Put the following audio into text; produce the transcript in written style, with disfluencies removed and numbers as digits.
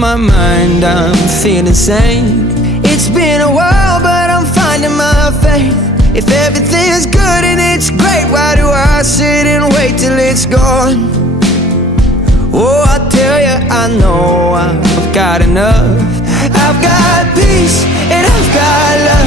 my mind, I'm feeling sane. It's been a while, but I'm finding my faith. If everything's good and it's great, why do I sit and wait till it's gone? Oh, I tell you, I know I've got enough. I've got peace and I've got love.